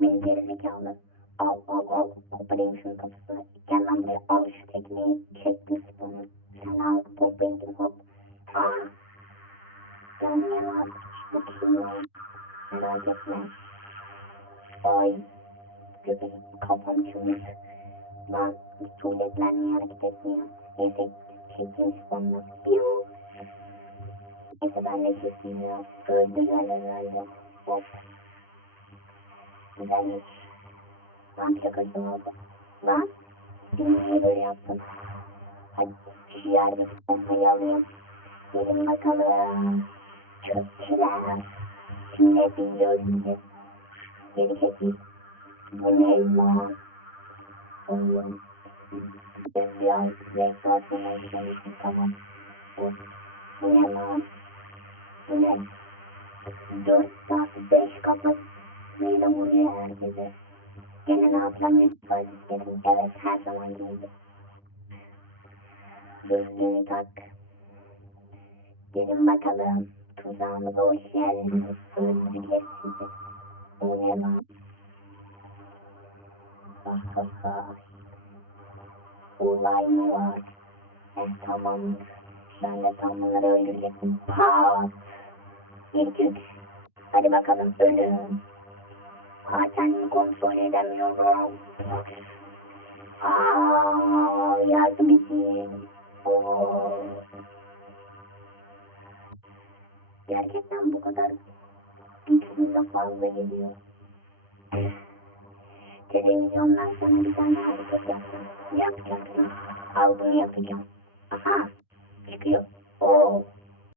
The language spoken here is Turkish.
Beni gerizekalı. Al al al. Koparayım şunun kafasını. Gel lan buraya al şu tekmeyi. Çektim sponu. Sen al. Benim hop. Aa. Ya. Bakayım ya. Merak etme. Ay. Göbek kafam çürümüş. Bak tuvaletler niye hareket etmiyor? Neyse çekeyim sponu. Yuh. Neyse ben de çekeyim ya. Öldürler herhalde. Of. Güzelmiş. Lan şakası oldu. Lan. Niye böyle yaptın? Hadi şu yerde sponsayı alayım. Gelin bakalım. Çok güzel. Şimdi hepinizi öldüreceğiz. Geri çekil. Bu ne elma? Ya renk ortaya gidelim. Tamam. Bu, bu ne lan? Bu ne? Dört saat beş kapat. Neyle vuruyor herkese? Gene ne yapacağım polis dedim. Evet her. Gelin bakalım. Tuzağımıza hoş geldiniz. Öldüreceğiz sizi. Bu ne lan? Ah ah ah. Olay mı var? Eh tamamdır. Ben de tam bunları öldürecektim. Pat! İlk üç. Hadi bakalım ölüm. Kendimi kontrol edemiyorum. Aa, yardım edin. Gerçekten bu kadar güçsüz fazla geliyor. Televizyondan sana bir tane hareket yapsam. Yapacaksın. Al bunu yapacağım. Aha. Çıkıyor. Oo.